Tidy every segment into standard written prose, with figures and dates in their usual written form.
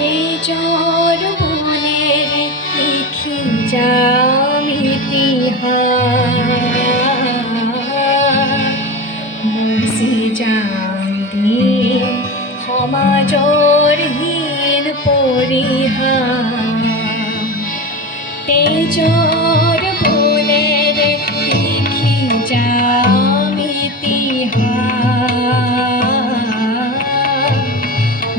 তেজর বনের লিখি যাম ইতিহাস মুছি যাম দিন সমাজৰ হীন পৰিহাস তেজৰ বনেৰে লিখি যাম ইতিহাস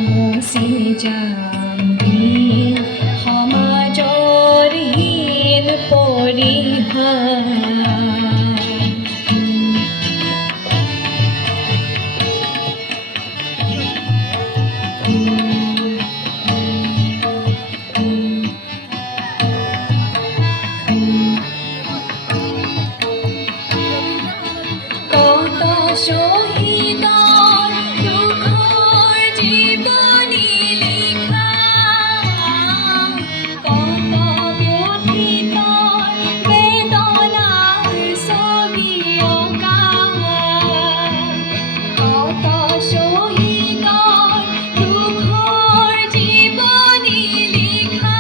মুছি যাম দিন সমাজৰ হীন পৰিহাস শহীদৰ দুখৰ জীৱনী লিখা কত ব্যথিতৰ বেদনাৰ ছবি অঁকা কত শহীদৰ দুখৰ জীৱনী লিখা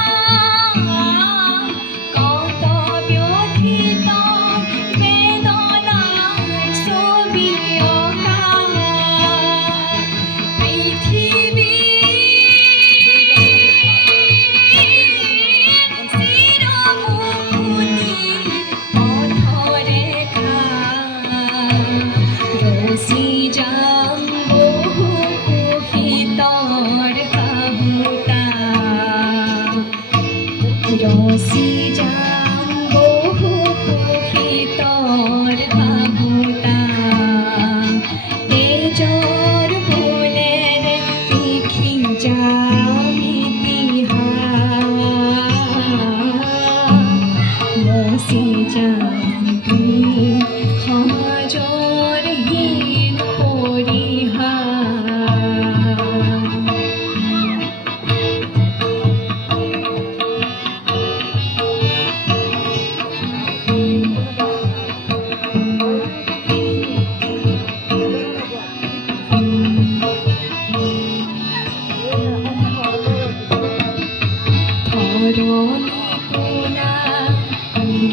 কত ব্যথিতৰ বেদনাৰ ছবি ৰচি যাম বহু সুখীতৰ কাহুতা ৰচি যাম বহু সুখীতৰ কাহুতা তেজৰ বনেৰে লিখি যাম ইতিহাস মুছি যাম দিন সমাজৰ হীন ধৰণী কোনা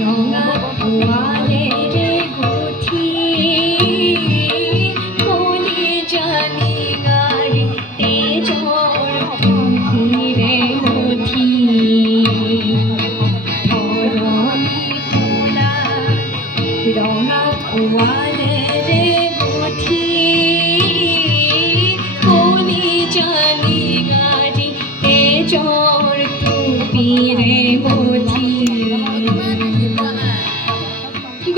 ৰঙা পোৱালেৰে গুঠি কলিজানি গাড়ী তেজৰ পহিৰে মুঠি ধৰণী কোনা ৰঙা পোৱালেৰে গুঠি কলিজানি গাড়ী তেজৰ টুপিৰে মুঠি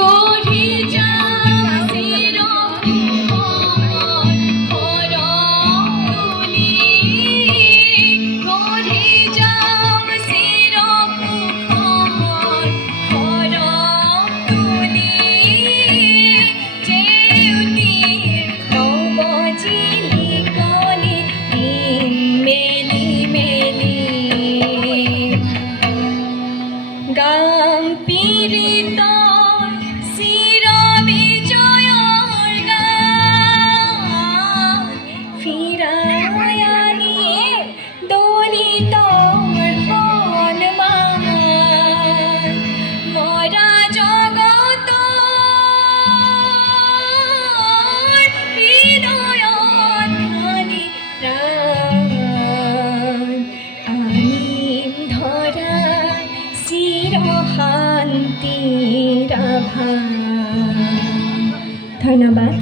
গঢ়ি যাম চিৰসুখৰ ঘৰ তুলি গঢ়ি যাম চিৰসুখৰ ঘৰ তুলি জেউতিৰ নৱজিলিকনি দিন মেলি মেলি গাম পীড়িতৰ চিৰ বিজয়ৰ গান ফিৰাই আনি দলিতৰ সন্মান মৰা জগতৰ হৃদয়ত ধানি প্ৰাণ আনিম ধৰা চিৰ শান্তিৰ আভা ধন্যবাদ।